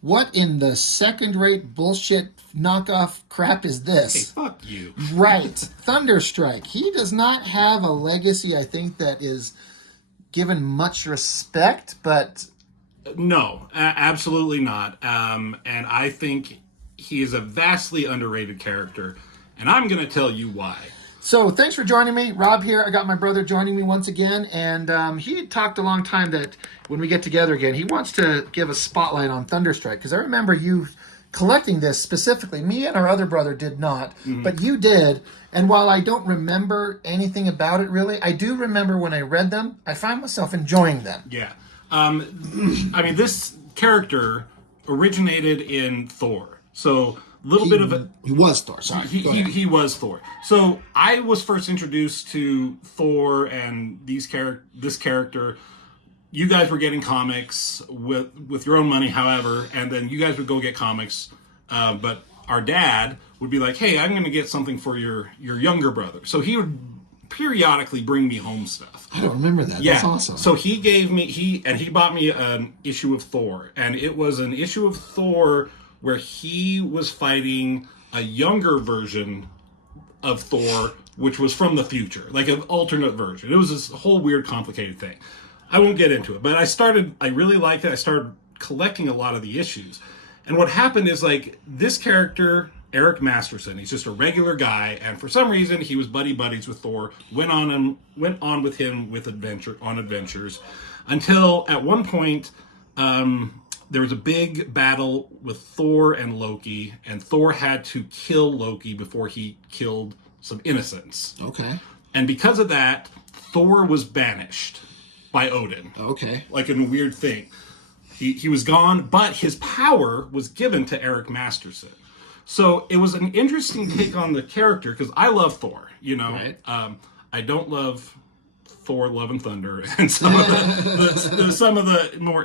what in the second-rate bullshit knockoff crap is Hey, this? fuck you. Right. Thunderstrike. He does not have a legacy, I think, that is given much respect, but No, absolutely not. And I think he is a vastly underrated character, and I'm going to tell you why. so thanks for joining me. Rob here. I got my brother joining me once again, and he had talked a long time that when we get together again, he wants to give a spotlight on Thunderstrike, because I remember you collecting this specifically. Me and our other brother did not, but you did. And while I don't remember anything about it really, I do remember when I read them, I find myself enjoying them. Yeah. I mean, this character originated in Thor. So, little bit of a. He was Thor. Sorry. He was Thor. So I was first introduced to Thor and this character. You guys were getting comics with your own money, however, and then you guys would go get comics. But our dad would be like, "Hey, I'm going to get something for your younger brother." So he would periodically bring me home stuff. I don't remember that. Yeah. That's awesome. So he bought me an issue of Thor, and it was an issue of Thor where he was fighting a younger version of Thor, which was from the future, like an alternate version. It was this whole weird, complicated thing. I won't get into it, but I really liked it. I started collecting a lot of the issues. And what happened is, like, this character, Eric Masterson, he's just a regular guy, and for some reason he was buddies with Thor, went on with him with adventures, until at one point there was a big battle with Thor and Loki, and Thor had to kill Loki before he killed some innocents. Okay. And because of that, Thor was banished by Odin. Okay. Like in a weird thing. He was gone, but his power was given to Eric Masterson. So it was an interesting take on the character, because I love Thor, you know. Right. I don't love Thor: Love and Thunder and some of the more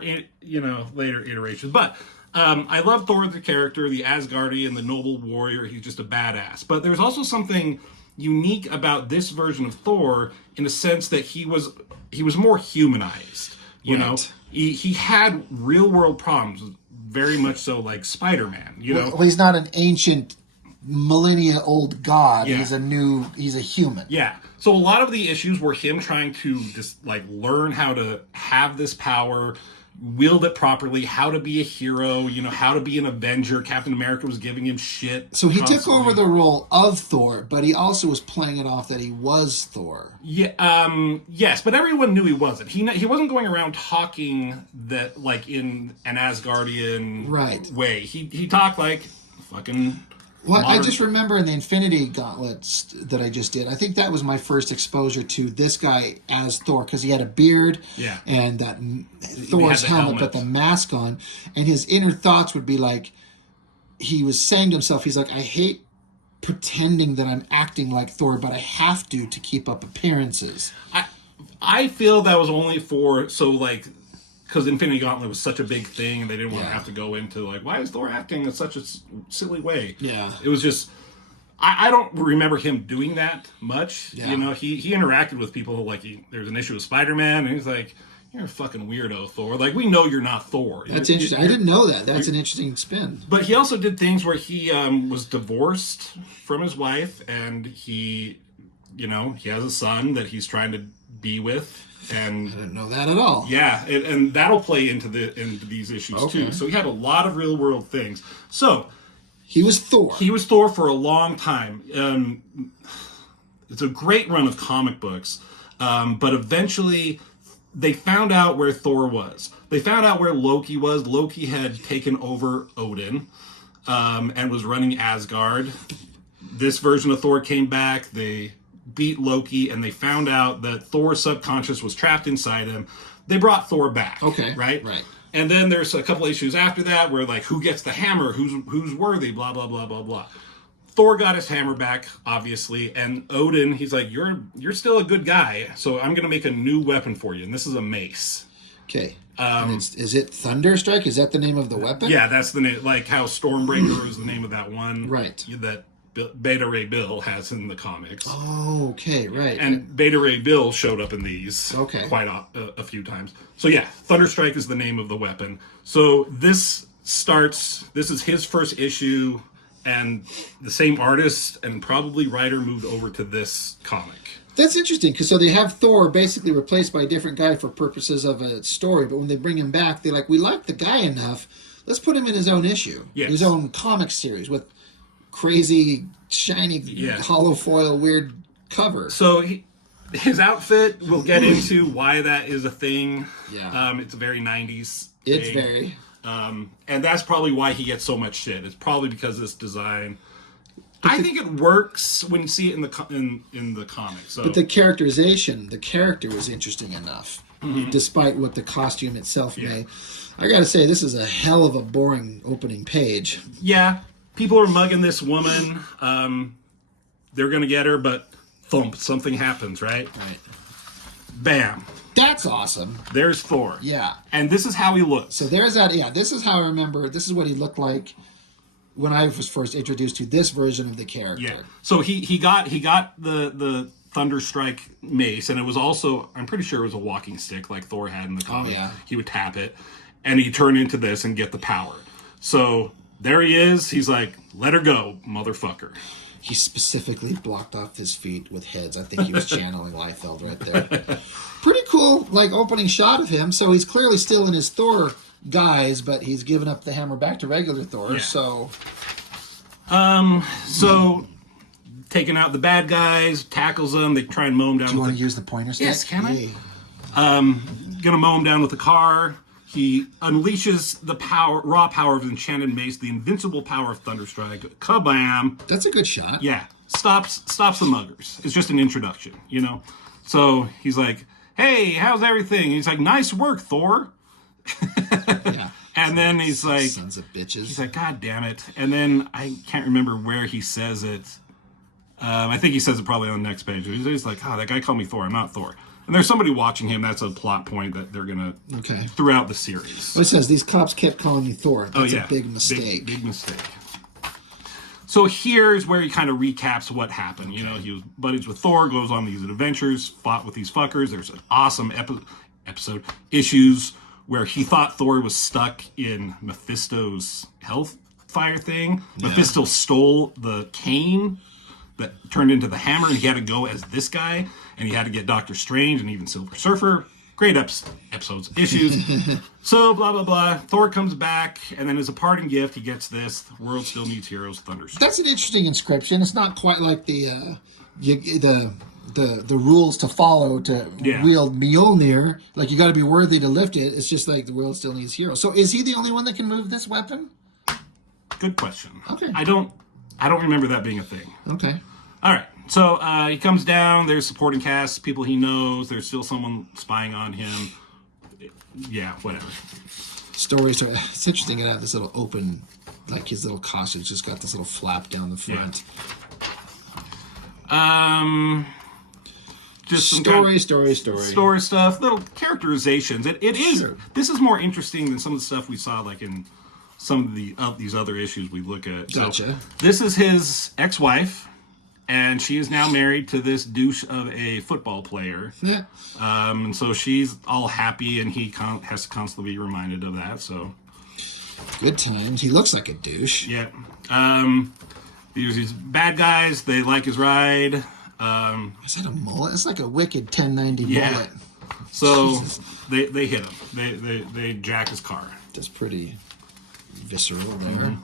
later iterations, but I love Thor the character, the Asgardian, the noble warrior. He's just a badass. But there's also something unique about this version of Thor in the sense that he was more humanized. You know, he had real world problems, very much so like Spider-Man. You know, Well, he's not an ancient, millennia old god. Yeah. He's a human. Yeah. So a lot of the issues were him trying to just like learn how to have this power, wield it properly, how to be a hero, you know, how to be an Avenger. Captain America was giving him shit. So he took constantly. over the role of Thor, but he also was playing it off that he was Thor. Yeah. Yes, but everyone knew he wasn't. He wasn't going around talking that like in an Asgardian way. He talked like fucking. Well, I just remember in the Infinity Gauntlets that I just did, I think that was my first exposure to this guy as Thor, because he had a beard and that Thor's helmet, but the mask on, and his inner thoughts would be like, he was saying to himself, he's like, I hate pretending that I'm acting like Thor, but I have to keep up appearances. I feel that was only for, so like, because Infinity Gauntlet was such a big thing, and they didn't want to have to go into, like, why is Thor acting in such a silly way? Yeah. It was just, I don't remember him doing that much. Yeah. You know, he interacted with people, like, there's an issue with Spider-Man, and he's like, you're a fucking weirdo, Thor. Like, we know you're not Thor. That's interesting. I didn't know that. That's an interesting spin. But he also did things where he was divorced from his wife, and he has a son that he's trying to be with. And I didn't know that at all. Yeah, and that'll play into these issues too. So he had a lot of real world things. So he was Thor. He was Thor for a long time. It's a great run of comic books, but eventually they found out where Thor was. They found out where Loki was. Loki had taken over Odin and was running Asgard. This version of Thor came back. They beat Loki, and they found out that Thor's subconscious was trapped inside him. They brought Thor back. Okay. Right? Right. And then there's a couple issues after that where, like, who gets the hammer? Who's worthy? Blah, blah, blah, blah, blah. Thor got his hammer back, obviously, and Odin, he's like, you're still a good guy, so I'm going to make a new weapon for you, and this is a mace. Okay. Is it Thunderstrike? Is that the name of the weapon? Yeah, that's the name. Like how Stormbreaker is the name of that one. Right. That Beta Ray Bill has in the comics. Oh, okay, right. And Beta Ray Bill showed up in these quite a few times. So yeah, Thunderstrike is the name of the weapon. So this starts. This is his first issue, and the same artist and probably writer moved over to this comic. That's interesting, because so they have Thor basically replaced by a different guy for purposes of a story, but when they bring him back, they're like, we like the guy enough, let's put him in his own issue. Yes. His own comic series with crazy, shiny, hollow foil, weird cover. So his outfit, we'll get into why that is a thing. Yeah. It's a very 90s It's thing. very... and that's probably why he gets so much shit. It's probably because of this design. I think it works when you see it in the comics. So. But the characterization, the character was interesting enough, despite what the costume itself may. I gotta say, this is a hell of a boring opening page. Yeah, people are mugging this woman. They're gonna get her, but thump, something happens, right? Right. Bam. That's awesome. There's Thor. Yeah. And this is how he looks. So there's that. Yeah, this is how I remember. This is what he looked like when I was first introduced to this version of the character. Yeah. So he got the Thunderstrike mace, and it was also, I'm pretty sure it was a walking stick like Thor had in the comic. Oh, yeah. He would tap it, and he'd turn into this and get the power. So there he is. He's like, let her go, motherfucker. He specifically blocked off his feet with heads. I think he was channeling Liefeld right there. Pretty cool, like, opening shot of him. So he's clearly still in his Thor guise, but he's given up the hammer back to regular Thor. Yeah. So taking out the bad guys, tackles them. They try and mow them down. Do you want to use the pointer stick? Yes, can I? Gonna mow him down with the car. He unleashes the raw power of the enchanted mace, the invincible power of Thunderstrike. Kabam! That's a good shot. Yeah, stops the muggers. It's just an introduction, you know. So he's like, "Hey, how's everything?" He's like, "Nice work, Thor." Yeah. And then he's like, "Sons of bitches." He's like, "God damn it!" And then I can't remember where he says it. I think he says it probably on the next page. He's like, "Oh, that guy called me Thor. I'm not Thor." And there's somebody watching him. That's a plot point that they're going to throughout the series. Well, it says, these cops kept calling me Thor. That's a big mistake. Big mistake. So here's where he kind of recaps what happened. You know, he was buddies with Thor, goes on these adventures, fought with these fuckers. There's an awesome episode, issues, where he thought Thor was stuck in Mephisto's hellfire thing. Yeah. Mephisto stole the cane that turned into the hammer, and he had to go as this guy, and he had to get Doctor Strange and even Silver Surfer. Great episodes, issues. So, blah, blah, blah. Thor comes back, and then as a parting gift, he gets this: the world still needs heroes, Thunderstrike. That's an interesting inscription. It's not quite like the rules to follow to wield Mjolnir. Like, you got to be worthy to lift it. It's just like the world still needs heroes. So, is he the only one that can move this weapon? Good question. Okay. I don't remember that being a thing. Okay. All right. So he comes down. There's supporting cast, people he knows. There's still someone spying on him. Yeah, whatever. Stories. It's interesting to have this little open, like his little costume's just got this little flap down the front. Yeah. Just some story stuff. Little characterizations. It is. Sure. This is more interesting than some of the stuff we saw, like in some of these other issues we look at. Gotcha. So, this is his ex-wife. And she is now married to this douche of a football player. Yeah. And so she's all happy, and he has to constantly be reminded of that. So good times. He looks like a douche. Yeah. There's these bad guys. They like his ride. Is that a mullet? It's like a wicked 1090 mullet. So they hit him. They jack his car. That's pretty visceral there.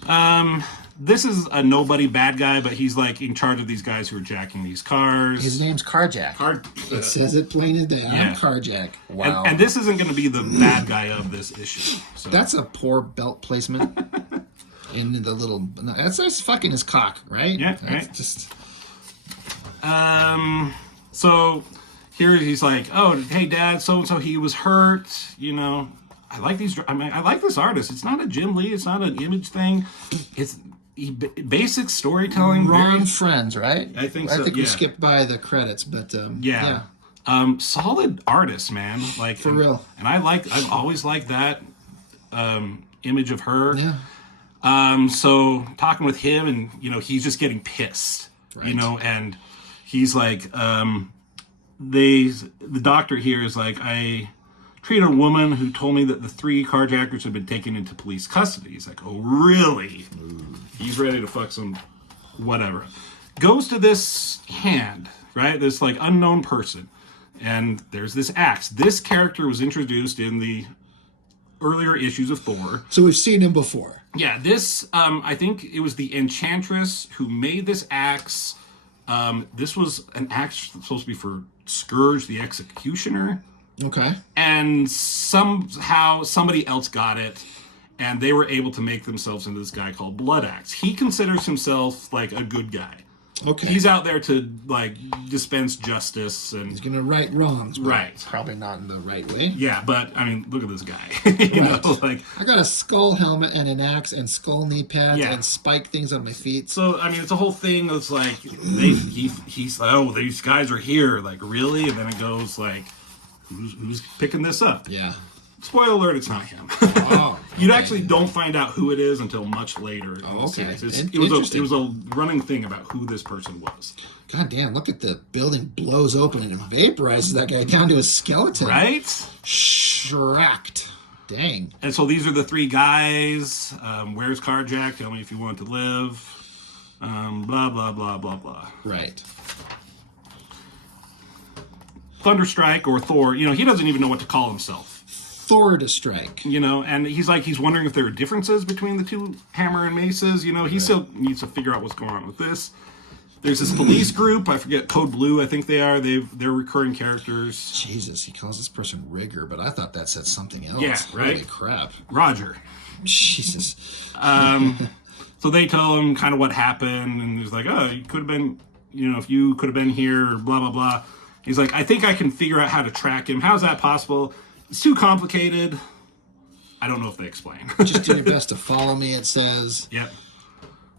Mm-hmm. This is a nobody bad guy, but he's like in charge of these guys who are jacking these cars. His name's Carjack. It says it plain as day. I'm Carjack. Wow. And this isn't going to be the bad guy of this issue. So. That's a poor belt placement. In the little... That's fucking his cock, right? Yeah, that's right. Just... So here he's like, oh, hey, Dad, so-and-so, he was hurt, you know. I like this artist. It's not a Jim Lee. It's not an Image thing. It's... basic storytelling. Ron Friends, right? I think so. I think we skipped by the credits, but yeah. Solid artist, man. Like for real. And I've always liked that image of her. Yeah. So talking with him, and you know, he's just getting pissed. Right. You know, and he's like, the doctor here is like, I treated a woman who told me that the 3 carjackers had been taken into police custody. He's like, oh, really? He's ready to fuck some whatever. Goes to this hand, right? This, like, unknown person. And there's this axe. This character was introduced in the earlier issues of Thor. So we've seen him before. Yeah, this, I think it was the Enchantress who made this axe. This was an axe supposed to be for Scourge the Executioner. Okay. And somehow somebody else got it, and they were able to make themselves into this guy called Blood Axe. He considers himself like a good guy. Okay. He's out there to like dispense justice, and he's gonna right wrongs. Right. Probably not in the right way. Yeah, but I mean, look at this guy. you know, like I got a skull helmet and an axe and skull knee pads and spike things on my feet. So I mean, it's a whole thing. It's like he's like, oh, these guys are here. Like, really? And then it goes like, who's picking this up? Yeah. Spoiler alert, it's not him. Oh, you actually don't find out who it is until much later in the series. It was a running thing about who this person was. God damn, look at the building blows open and it vaporizes that guy down to a skeleton. Right? Shreked. Dang. And so these are the 3 guys. Where's Carjack? Tell me if you want to live. Blah, blah, blah, blah, blah. Right. Thunderstrike or Thor, you know, he doesn't even know what to call himself. Thor to strike. You know, and he's wondering if there are differences between the 2 hammer and maces. You know, he still needs to figure out what's going on with this. There's this police group. I forget, Code Blue, I think they are. They're recurring characters. Jesus, he calls this person Rigger, but I thought that said something else. Yeah, right? Holy crap. Roger. Jesus. So they tell him kind of what happened, and he's like, oh, you could have been, you know, if you could have been here, blah, blah, blah. He's like, I think I can figure out how to track him. How's that possible? It's too complicated. I don't know if they explain. Just do your best to follow me, it says. Yep.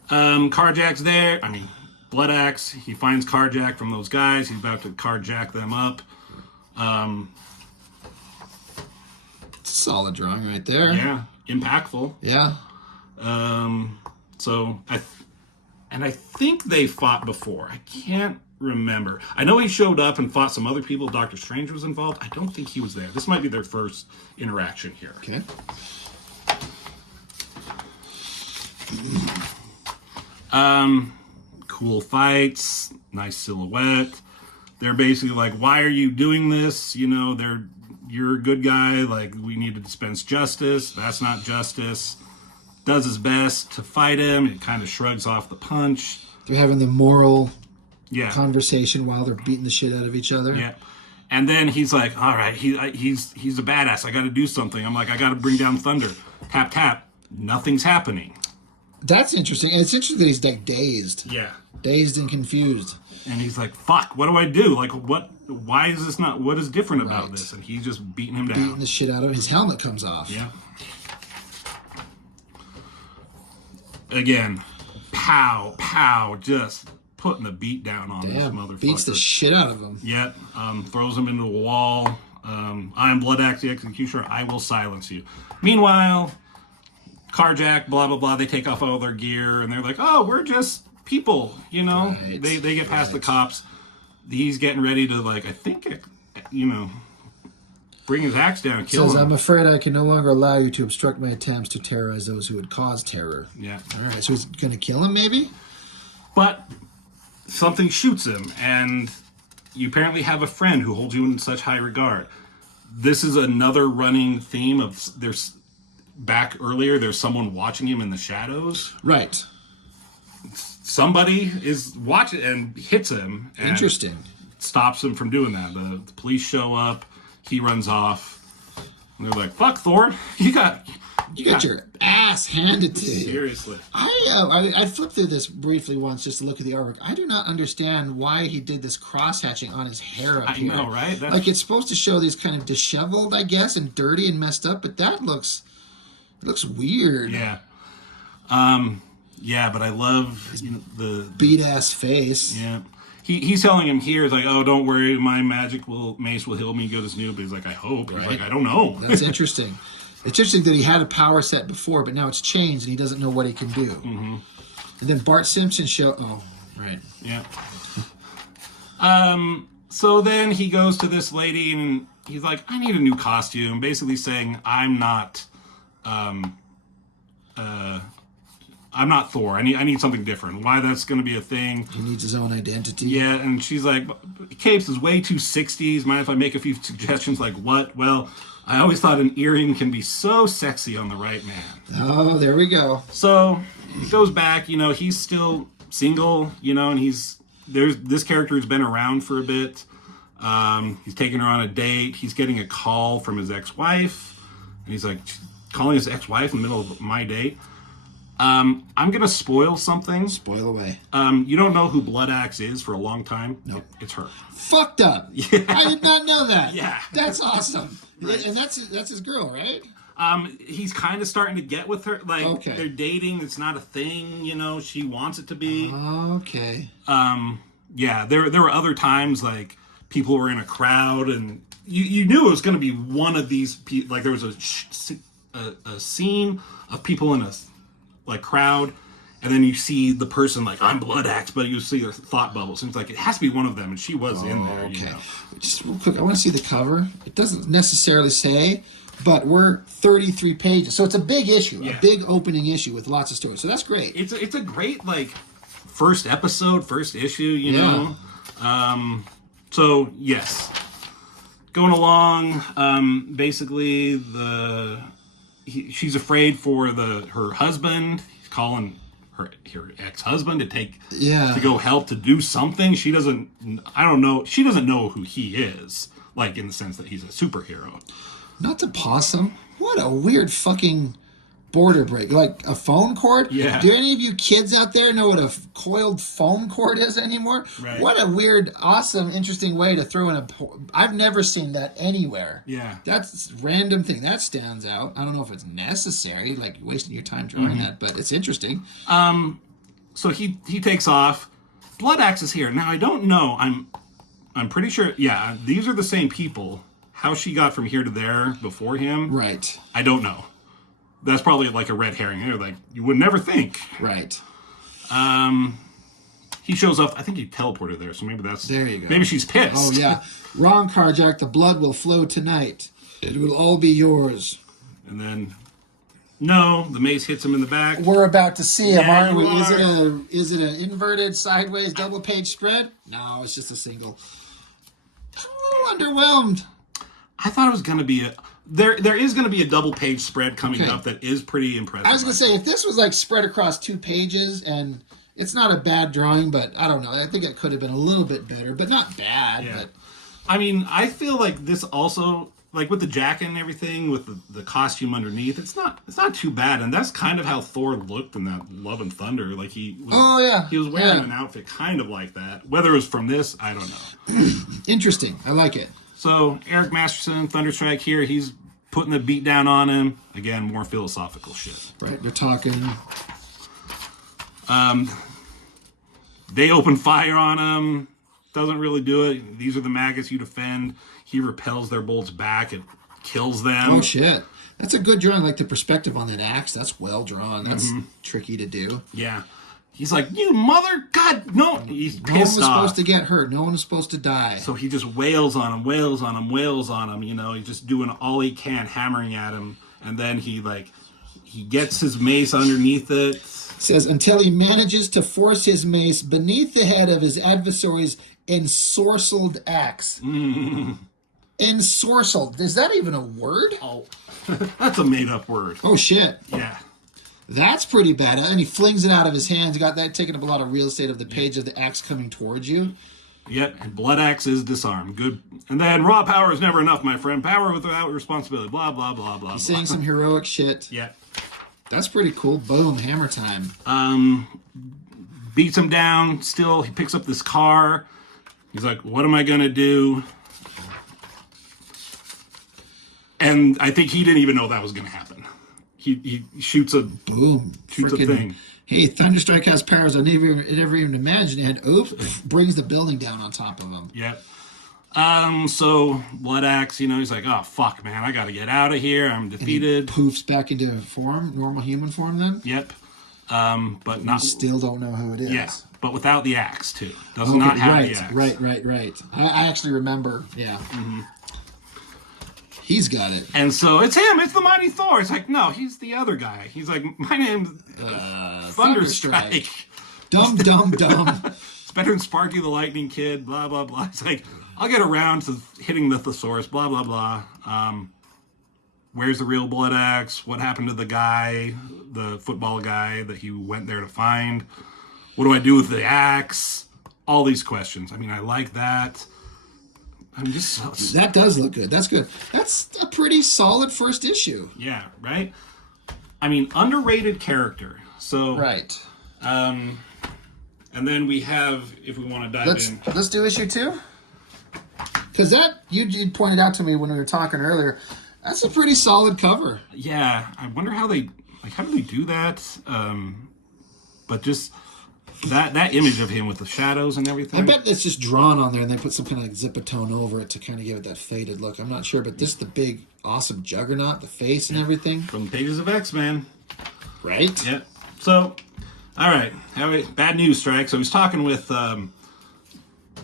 Carjack's there. I mean, Blood Axe. He finds Carjack from those guys. He's about to carjack them up. Solid drawing right there. Yeah. Impactful. Yeah. So, I think they fought before. I can't remember. I know he showed up and fought some other people. Doctor Strange was involved. I don't think he was there. This might be their first interaction here. Okay. Cool fights, nice silhouette. They're basically like, why are you doing this? You know, you're a good guy. Like, we need to dispense justice. That's not justice. Does his best to fight him. It kind of shrugs off the punch. They're having the moral conversation while they're beating the shit out of each other. Yeah. And then he's like, all right, he's a badass. I got to do something. I'm like, I got to bring down Thunder. Tap, tap. Nothing's happening. That's interesting. And it's interesting that he's like dazed. Yeah. Dazed and confused. And he's like, fuck, what do I do? Like, why is this not, what is different about this? And he's just beating him down. Beating the shit out of him. His helmet comes off. Yeah. Again, pow, pow, just putting the beat down on this motherfucker. Beats the shit out of him. Yep. Throws him into a wall. I am Blood Axe the Executioner. I will silence you. Meanwhile, Carjack, blah, blah, blah. They take off all their gear and they're like, oh, we're just people, you know? Right. They get past the cops. He's getting ready to, like, I think, you know, bring his axe down and kill him. I'm afraid I can no longer allow you to obstruct my attempts to terrorize those who would cause terror. Yeah. All right, so he's going to kill him, maybe? But something shoots him, and you apparently have a friend who holds you in such high regard. This is another running theme of there's someone watching him in the shadows. Right. Somebody is watching and hits him. And interesting. Stops him from doing that. The police show up. He runs off. And they're like, fuck, Thor. You got your ass handed to you. Seriously. I flipped through this briefly once just to look at the artwork. I do not understand why he did this cross-hatching on his hair up here. I know, right? Like, it's supposed to show these kind of disheveled, I guess, and dirty and messed up, but it looks weird. Yeah. Yeah, but I love the beat-ass face. Yeah. He's telling him here, he's like, oh, don't worry, my mace will heal me good as new. But he's like, I hope. Right. He's like, I don't know. That's interesting. It's interesting that he had a power set before, but now it's changed and he doesn't know what he can do. Mm-hmm. And then Bart Simpson oh, right. Yeah. So then he goes to this lady and he's like, I need a new costume, basically saying I'm not Thor. I need something different. Why that's going to be a thing? He needs his own identity. Yeah, and she's like, Capes is way too 60s. Mind if I make a few suggestions? Like, what? Well, I always thought an earring can be so sexy on the right man. Oh, there we go. So he goes back, he's still single, and this character has been around for a bit. He's taking her on a date. He's getting a call from his ex-wife. And he's like, calling his ex-wife in the middle of my date. I'm going to spoil something. Spoil away. You don't know who Blood Axe is for a long time? Nope. It's her. Fucked up. Yeah. I did not know that. Yeah. That's awesome. Right. And that's his girl, right? He's kind of starting to get with her. Like, okay. They're dating. It's not a thing, she wants it to be. Okay. Yeah, there were other times, like, people were in a crowd, and you knew it was going to be one of these people. Like, there was a scene of people in a crowd, and then you see the person like, I'm Blood Axe, but you see their thought bubbles, and it's like, it has to be one of them, and she was in there. Okay. Just real quick, I want to see the cover. It doesn't necessarily say, but we're 33 pages, so it's a big issue, a big opening issue with lots of stories. So that's great. It's a great first episode, first issue, you know. So yes, going along. Basically, she's afraid for her husband. He's calling her ex-husband to go help to do something. She doesn't know who he is, like, in the sense that he's a superhero. Not the possum. What a weird fucking border break. Like a phone cord? Yeah. Do any of you kids out there know what a coiled foam cord is anymore? Right. What a weird, awesome, interesting way to throw in I've never seen that anywhere. Yeah. That's a random thing. That stands out. I don't know if it's necessary, like wasting your time drawing that, but it's interesting. So he takes off. Blood Axe is here. Now, I don't know. I'm pretty sure, these are the same people. How she got from here to there before him, right? I don't know. That's probably like a red herring. They're like, you would never think. Right. He shows up. I think he teleported there, so maybe that's... There you go. Maybe she's pissed. Oh, yeah. Wrong, Carjack. The blood will flow tonight. It will all be yours. And then... No, the mace hits him in the back. We're about to see him, aren't we? Are. Is it an inverted, sideways, double-page spread? No, it's just a single. I'm a little underwhelmed. I thought it was going to be a... There is going to be a double-page spread coming up that is pretty impressive. I was going to say, if this was spread across 2 pages, and it's not a bad drawing, but I don't know. I think it could have been a little bit better, but not bad. Yeah. But I mean, I feel like this also, like with the jacket and everything, with the costume underneath, it's not too bad, and that's kind of how Thor looked in that Love and Thunder. Like he was wearing an outfit kind of like that. Whether it was from this, I don't know. Interesting. I like it. So Eric Masterson, Thunderstrike here, he's putting the beat down on him. Again, more philosophical shit. Right, they're talking. They open fire on him. Doesn't really do it. These are the maggots you defend. He repels their bolts back. It kills them. Oh, shit. That's a good drawing. Like the perspective on that axe. That's well drawn. That's tricky to do. Yeah. He's like, you mother, God, no. He's pissed off. No one was supposed to get hurt. No one was supposed to die. So he just wails on him, wails on him, wails on him. You know, he's just doing all he can, hammering at him. And then he gets his mace underneath it. Says, until he manages to force his mace beneath the head of his adversary's ensorcelled axe. Ensorcelled. Is that even a word? Oh, that's a made-up word. Oh, shit. Yeah. That's pretty bad. And he flings it out of his hands. You got that taking up a lot of real estate of the page of the axe coming towards you. Yep, and Blood Axe is disarmed. Good. And then raw power is never enough, my friend. Power without responsibility. Blah, blah, blah, blah. He's saying some heroic shit. Yep. That's pretty cool. Boom, hammer time. Beats him down. Still, he picks up this car. He's like, what am I going to do? And I think he didn't even know that was going to happen. He shoots a thing. Hey, Thunderstrike has powers I never even imagined. And oops, brings the building down on top of him. Yep. So Blood Axe, he's like, oh fuck, man, I got to get out of here. I'm defeated. And he poofs back into form, normal human form. Then. Yep. But not. We still don't know who it is. Yeah, but without the axe too. Does not have the axe. Right. I actually remember. Yeah. He's got it. And so it's him. It's the mighty Thor. It's like, no, he's the other guy. He's like, my name's Thunderstrike. Dumb. It's better than Sparky the Lightning Kid, blah, blah, blah. It's like, I'll get around to hitting the thesaurus, blah, blah, blah. Where's the real Blood Axe? What happened to the guy, the football guy that he went there to find? What do I do with the axe? All these questions. I mean, I like that. I'm just... That does look good. That's good. That's a pretty solid first issue. Yeah, right? I mean, underrated character. So... Right. And then we have, if we want to dive in... Let's do issue 2. Because that, you pointed out to me when we were talking earlier, that's a pretty solid cover. Yeah, I wonder how do they do that? But just... That image of him with the shadows and everything. I bet it's just drawn on there and they put some kind of zipatone over it to kind of give it that faded look. I'm not sure, but this is the big, awesome Juggernaut, the face and everything. From the pages of X-Men. Right? Yep. So, all right. Bad news, Strike. So he's talking with...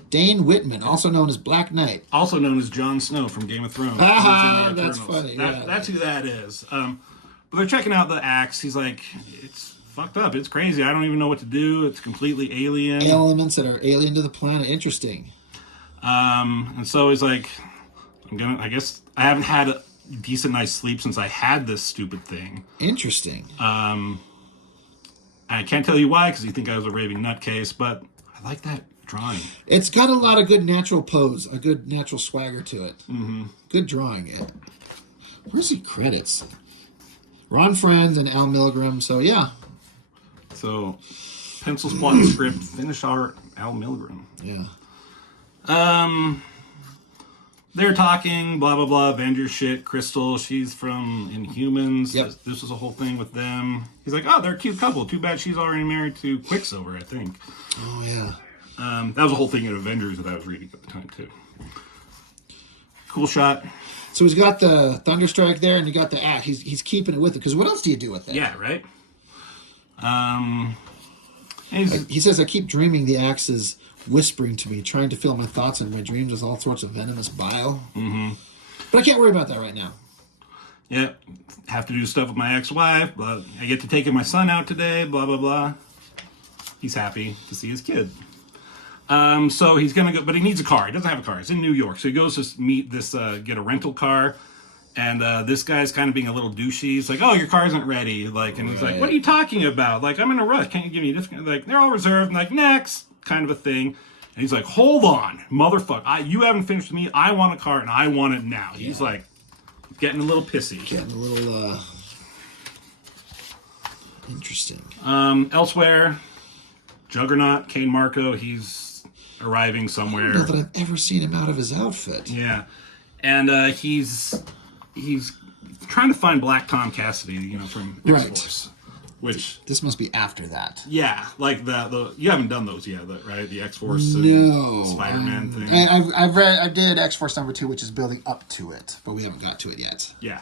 Dane Whitman, also known as Black Knight. Also known as Jon Snow from Game of Thrones. Ah, that's funny. That's who that is. But they're checking out the axe. He's like, it's... fucked up. It's crazy. I don't even know what to do. It's completely alien. Elements that are alien to the planet. Interesting. And so he's like, I guess I haven't had a decent night's sleep since I had this stupid thing. Interesting. I can't tell you why, because you think I was a raving nutcase, but I like that drawing. It's got a lot of good natural pose, a good natural swagger to it. Mm-hmm. Good drawing. Where's the credits? Ron Friend and Al Milgram. So, yeah. So, pencils, plot, and script, finish art, Al Milgram. Yeah. They're talking, blah, blah, blah, Avengers shit. Crystal, she's from Inhumans. Yep. This was a whole thing with them. He's like, oh, they're a cute couple. Too bad she's already married to Quicksilver, I think. Oh, yeah. That was a whole thing in Avengers that I was reading at the time, too. Cool shot. So he's got the Thunderstrike there, and you got the axe. He's keeping it with it, because what else do you do with that? Yeah, right? He says, I keep dreaming the axe is whispering to me, trying to fill my thoughts and my dreams with all sorts of venomous bile. Mm-hmm. But I can't worry about that right now. Yeah, have to do stuff with my ex-wife. But I get to take my son out today, blah, blah, blah. He's happy to see his kid. So he's going to go, but he needs a car. He doesn't have a car. He's in New York. So he goes to meet this, get a rental car. And this guy's kind of being a little douchey. He's like, oh, your car isn't ready. Like, and he's like, what are you talking about? Like, I'm in a rush. Can't you give me a discount? Like, they're all reserved. And like, next, kind of a thing. And he's like, hold on, motherfucker. You haven't finished with me. I want a car, and I want it now. Yeah. He's like, getting a little pissy. Getting a little, interesting. Elsewhere, Juggernaut, Kane Marco, he's arriving somewhere. I don't know that I've ever seen him out of his outfit. Yeah. And he's trying to find Black Tom Cassidy, from X-Force. Right. Which this must be after that. Yeah, like the you haven't done those yet, right? The X-Force Spider-Man thing. I did X-Force #2, which is building up to it, but we haven't got to it yet. Yeah.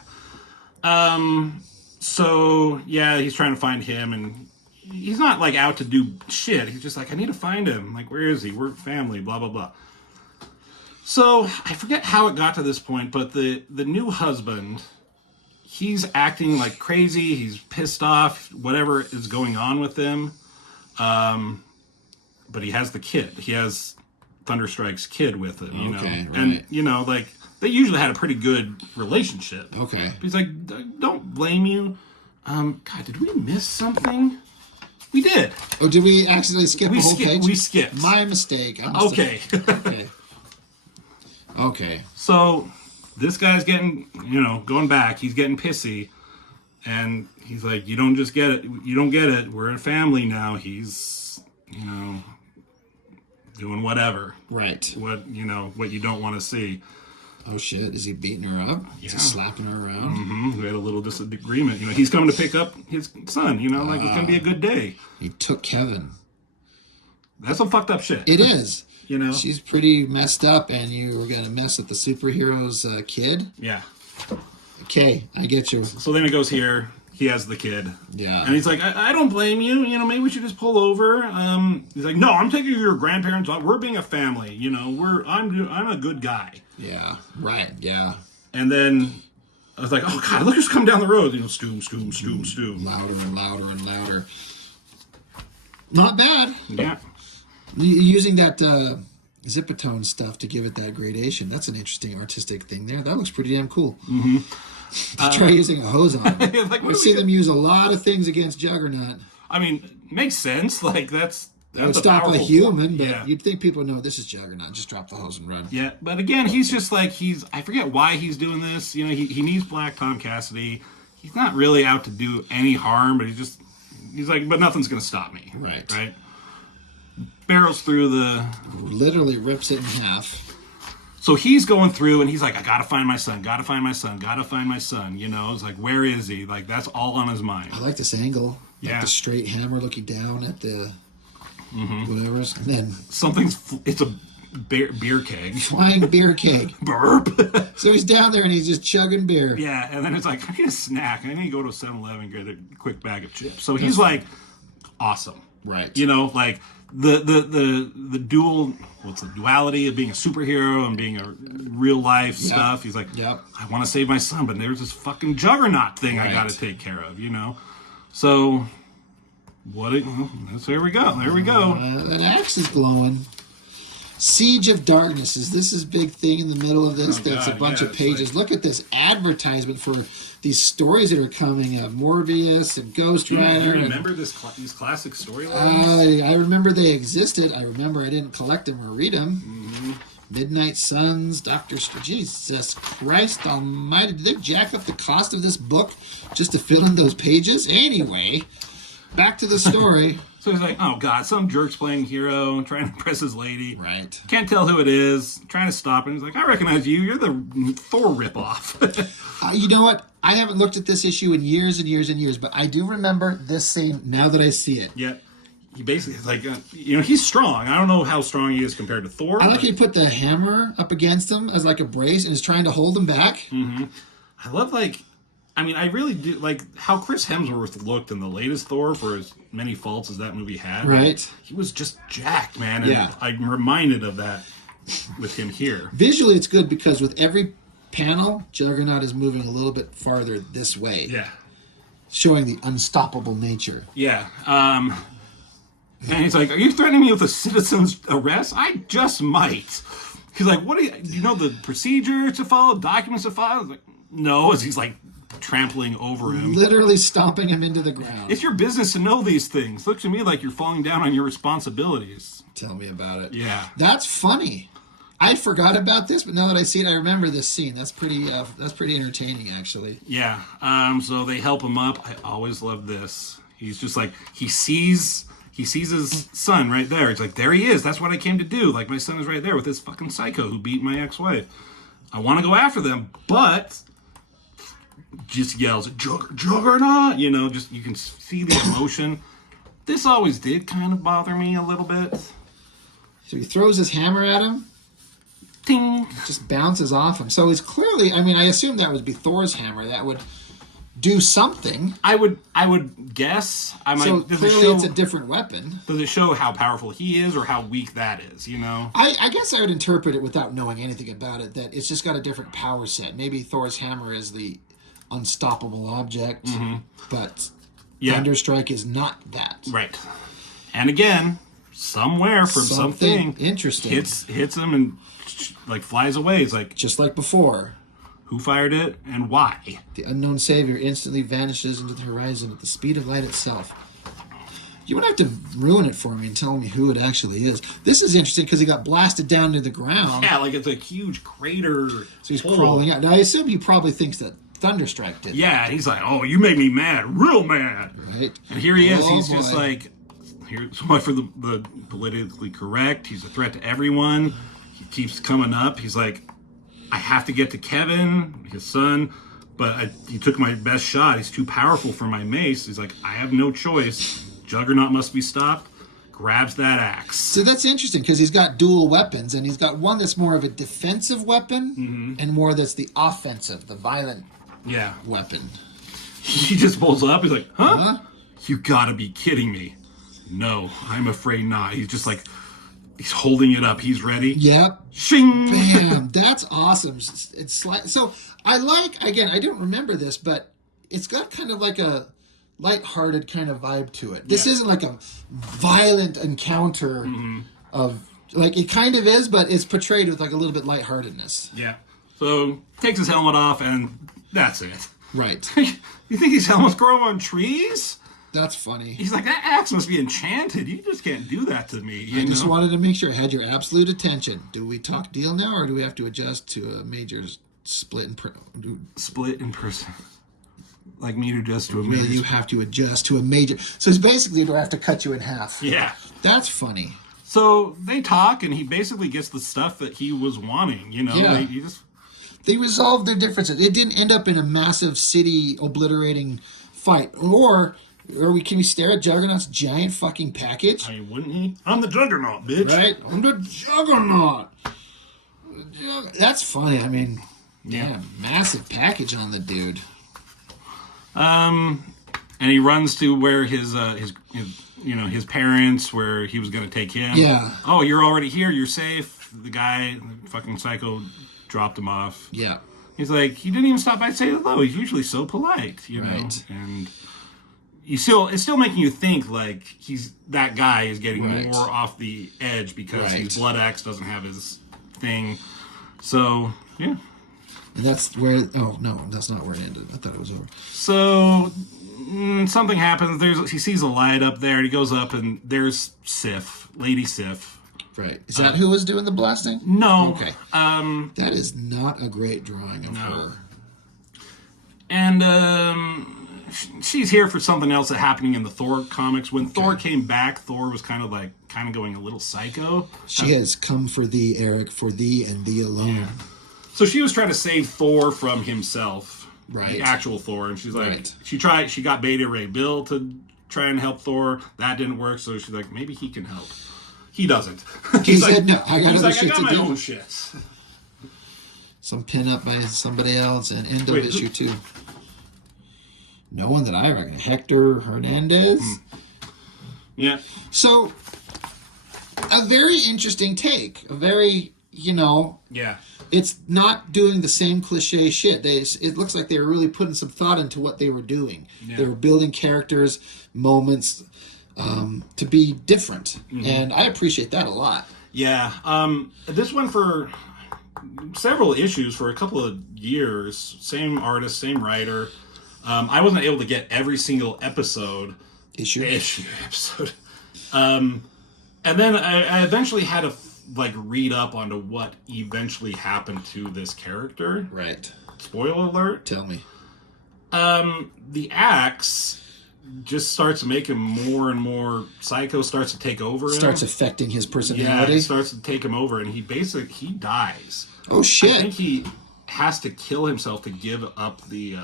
So yeah, he's trying to find him, and he's not like out to do shit. He's just like, I need to find him. Like, where is he? We're family. Blah blah blah. So I forget how it got to this point, but the new husband, he's acting like crazy. He's pissed off. Whatever is going on with him, but he has the kid. He has Thunderstrike's kid with him. You know, right. And like they usually had a pretty good relationship. Okay. He's like, don't blame you. God, did we miss something? We did. Oh, did we accidentally skip the whole page? We skipped. My mistake. Okay. Okay. So this guy's getting, going back. He's getting pissy. And he's like, you don't just get it. You don't get it. We're a family now. He's, doing whatever. Right. What you don't want to see. Oh, shit. Is he beating her up? Yeah. Is he slapping her around? Mm-hmm. We had a little disagreement. He's coming to pick up his son. Like it's going to be a good day. He took Kevin. That's some fucked up shit. It is. She's pretty messed up, and you were going to mess with the superhero's kid? Yeah. Okay, I get you. So then he goes here. He has the kid. Yeah. And he's like, I don't blame you. Maybe we should just pull over. He's like, no, I'm taking your grandparents. We're being a family. I'm a good guy. Yeah. Right. Yeah. And then I was like, oh God, look who's coming down the road. Stoom. Louder and louder and louder. Not bad. Yeah. Using that Zipatone stuff to give it that gradation. That's an interesting artistic thing there. That looks pretty damn cool. Try using a hose on it. Like, I've seen them use a lot of things against Juggernaut. I mean, makes sense. Like, that's would stop a human, but yeah. You'd think people know this is Juggernaut. Just drop the hose and run. Yeah, but again, he's just like, I forget why he's doing this. You know, he needs Black Tom Cassidy. He's not really out to do any harm, but he's like, but nothing's going to stop me. Right? Barrels through Literally rips it in half. So he's going through, and he's like, I got to find my son, got to find my son, got to find my son. You know, it's like, where is he? Like, that's all on his mind. I like this angle. Like the straight hammer looking down at the... whatever, and then it's a beer keg, flying beer keg. Burp. So he's down there and he's just chugging beer. Yeah, and then it's like, I need a snack. I need to go to 7-Eleven and get a quick bag of chips. So he's like, awesome, right? You know, like the duality of being a superhero and being a real life stuff. He's like, I want to save my son, but there's this fucking Juggernaut thing I got to take care of. You know, so. There we go. That axe is glowing. Siege of Darkness. This is big thing in the middle of this? That's a bunch of pages. Look at this advertisement for these stories that are coming up. Morbius and Ghost Rider. You remember these classic storylines? I remember they existed. I remember I didn't collect them or read them. Midnight Suns, Doctor Strange. Jesus Christ Almighty! Did they jack up the cost of this book just to fill in those pages? Anyway. Back to the story. So he's like, oh God, some jerk's playing hero, trying to impress his lady. Right. Can't tell who it is, trying to stop him. He's like, I recognize you. You're the Thor ripoff. You know what? I haven't looked at this issue in years and years and years, but I do remember this scene now that I see it. Yeah. He basically is like, he's strong. I don't know how strong he is compared to Thor. I like he put the hammer up against him as like a brace and is trying to hold him back. I love I really do like how Chris Hemsworth looked in the latest Thor for as many faults as that movie had. Right. He was just jacked, man. And I'm reminded of that with him here. Visually, it's good because with every panel, Juggernaut is moving a little bit farther this way. Yeah. Showing the unstoppable nature. Yeah. And he's like, are you threatening me with a citizen's arrest? I just might. He's like, what do you know the procedure to follow, documents to follow? Like, no, as he's like trampling over him. Literally stomping him into the ground. It's your business to know these things. Looks to me like you're falling down on your responsibilities. Tell me about it. Yeah. That's funny. I forgot about this, but now that I see it, I remember this scene. That's pretty entertaining, actually. Yeah. So they help him up. I always love this. He's just like, he sees his son right there. It's like, there he is. That's what I came to do. Like, my son is right there with this fucking psycho who beat my ex-wife. I want to go after them, but just yells, Juggernaut! You know, just you can see the emotion. This always did kind of bother me a little bit. So he throws his hammer at him. Ding! It just bounces off him. So it's clearly, I assume that would be Thor's hammer. That would do something. I would guess. So clearly it's a different weapon. Does it show how powerful he is or how weak that is, you know? I guess I would interpret it without knowing anything about it, that it's just got a different power set. Maybe Thor's hammer is the unstoppable object, but Thunderstrike is not that. Right. And again, somewhere from something interesting hits him and like flies away. It's like just like before. Who fired it and why? The unknown savior instantly vanishes into the horizon at the speed of light itself. You would have to ruin it for me and tell me who it actually is. This is interesting because he got blasted down to the ground. Yeah, like it's a huge crater. So he's crawling out. Now, I assume he probably thinks that Thunderstrike did. Yeah, and he's like, oh, you made me mad. Real mad. Right. And here he is. He's just like, here's why for the politically correct. He's a threat to everyone. He keeps coming up. He's like, I have to get to Kevin, his son, but he took my best shot. He's too powerful for my mace. He's like, I have no choice. Juggernaut must be stopped. Grabs that axe. So that's interesting because he's got dual weapons, and he's got one that's more of a defensive weapon and more that's the offensive, the violent weapon. He just pulls up. He's like, huh? You gotta be kidding me. No, I'm afraid not. He's just like He's holding it up. He's ready. Yep. Shing. Bam. That's awesome. It's like, so I like, again, I don't remember this, but it's got kind of like a lighthearted kind of vibe to it. This isn't like a violent encounter of, like, it kind of is, but it's portrayed with like a little bit lightheartedness. Yeah. So takes his helmet off, and that's it. Right. You think these helmets grow on trees? That's funny. He's like, that axe must be enchanted. You just can't do that to me. I just wanted to make sure I had your absolute attention. Do we talk deal now, or do we have to adjust to a major split in person? Like me to adjust to a major. You have to adjust to a major. So it's basically, do I have to cut you in half? Yeah. That's funny. So they talk, and he basically gets the stuff that he was wanting. Yeah. They resolved their differences. It didn't end up in a massive city obliterating fight. Or can we stare at Juggernaut's giant fucking package? I mean, wouldn't he? I'm the Juggernaut, bitch. Right? I'm the Juggernaut. That's funny. I mean, yeah, massive package on the dude. And he runs to where his parents, where he was going to take him. Yeah. Oh, you're already here. You're safe. The guy, fucking psycho, dropped him off. Yeah. He's like, he didn't even stop by to say hello. He's usually so polite, you know. Right. And it's still making you think like that guy is getting more off the edge because his blood axe doesn't have his thing. So yeah. And that's where. Oh no, that's not where it ended. I thought it was over. So something happens. He sees a light up there. And he goes up, and there's Sif, Lady Sif. Right. Is that who was doing the blasting? No. Okay. That is not a great drawing of her. And she's here for something else that's happening in the Thor comics. When Thor came back, Thor was kind of going a little psycho. She has come for thee, Eric, for thee and thee alone. Yeah. So she was trying to save Thor from himself, right? The actual Thor, and she's like, she got Beta Ray Bill to try and help Thor. That didn't work, so she's like, maybe he can help. He doesn't. He said, no, I got my own shit. Some pin up by somebody else and end of issue 2. No one that I reckon. Hector Hernandez. Yeah. So, a very interesting take. A very, Yeah. It's not doing the same cliche shit. It looks like they were really putting some thought into what they were doing. Yeah. They were building characters, moments, to be different. And I appreciate that a lot. Yeah. This went for several issues for a couple of years. Same artist, same writer. I wasn't able to get every single episode. Episode. And then I eventually had to read up onto what eventually happened to this character. Right. Spoiler alert. Tell me. The axe just starts making more and more psycho, starts to take over starts affecting his personality. Yeah, it starts to take him over, and he dies. Oh shit. I think he has to kill himself to give up the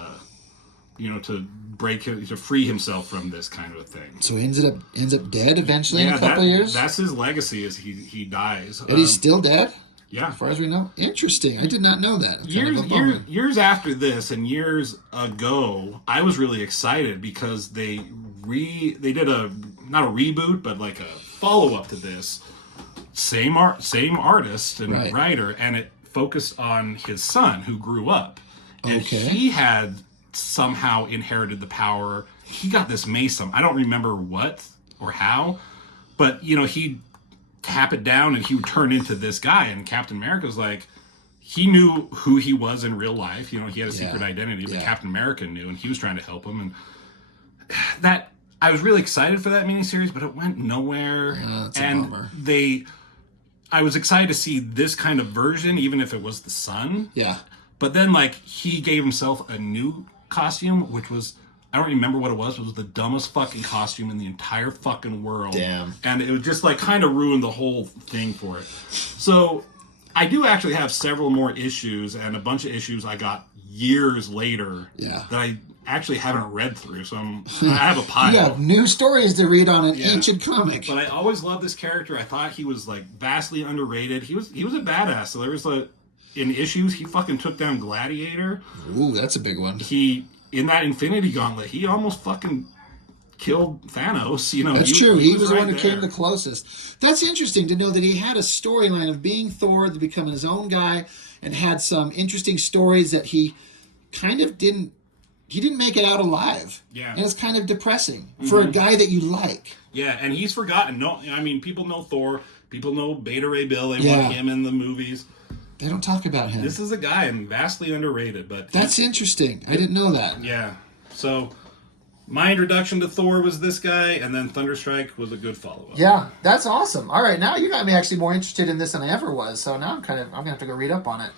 to free himself from this kind of a thing. So he ends up dead eventually in a couple of years? That's his legacy, is he dies. And he's still dead? Yeah. As far as we know? Interesting. I did not know that. Years after this and years ago, I was really excited because they did not a reboot, but like a follow-up to this. Same artist and writer, and it focused on his son who grew up. And he had somehow inherited the power. He got this mace. I don't remember what or how, but he'd tap it down and he would turn into this guy. And Captain America's like, he knew who he was in real life. He had a secret identity, but Captain America knew, and he was trying to help him. And that, I was really excited for that miniseries, but it went nowhere. Yeah, that's and a bummer. I was excited to see this kind of version, even if it was the son. Yeah. But then he gave himself a new costume, which was, I don't remember what it was the dumbest fucking costume in the entire fucking world. Damn. And it was just kind of ruined the whole thing for it. So I do actually have several more issues, and a bunch of issues I got years later that I actually haven't read through. So I have a pile. You have new stories to read on an ancient comic. But I always loved this character. I thought he was vastly underrated. He was a badass. So there was in issues, he fucking took down Gladiator. Ooh, that's a big one. In that Infinity Gauntlet, he almost fucking killed Thanos. You know, that's true. He was the right one who there. came the closest. That's interesting to know that he had a storyline of being Thor, becoming his own guy, and had some interesting stories that he kind of didn't. He didn't make it out alive. Yeah, and it's kind of depressing for a guy that you like. Yeah, and he's forgotten. No, I mean, people know Thor. People know Beta Ray Bill. They want him in the movies. They don't talk about him. This is a guy and vastly underrated, but that's interesting. I didn't know that. Yeah. So my introduction to Thor was this guy, and then Thunderstrike was a good follow-up. Yeah, that's awesome. All right, now you got me actually more interested in this than I ever was. So now I'm gonna have to go read up on it.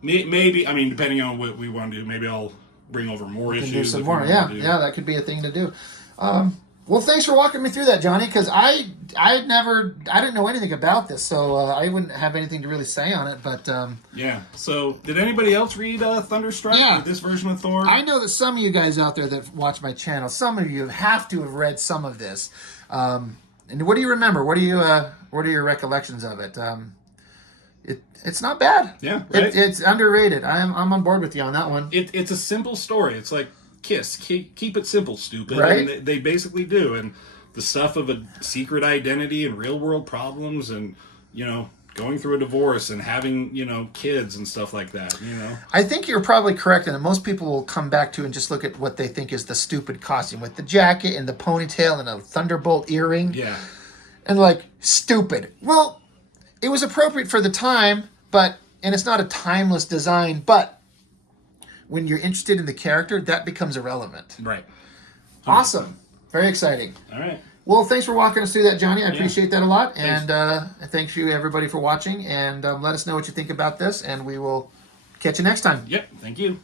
Maybe, I mean, depending on what we want to do, maybe I'll bring over more issues. Do some more. Yeah, that could be a thing to do. Well, thanks for walking me through that, Johnny, because I didn't know anything about this, so I wouldn't have anything to really say on it. But yeah. So, did anybody else read Thunderstrike? Yeah. Or this version of Thor? I know that some of you guys out there that watch my channel, some of you have to have read some of this. And what do you remember? What are your recollections of it? It's not bad. Yeah, right? It's underrated. I'm on board with you on that one. It's a simple story. It's like Kiss. Keep it simple, stupid. Right? And they basically do. And the stuff of a secret identity and real world problems, and going through a divorce and having kids and stuff like that. I think you're probably correct, and most people will come back to and just look at what they think is the stupid costume with the jacket and the ponytail and a thunderbolt earring. Yeah. And stupid. Well, it was appropriate for the time, and it's not a timeless design, but when you're interested in the character, that becomes irrelevant. Right. Awesome. Very exciting. All right. Well, thanks for walking us through that, Johnny. I appreciate that a lot. Thanks. And thanks you, everybody, for watching. And let us know what you think about this, and we will catch you next time. Yep. Thank you.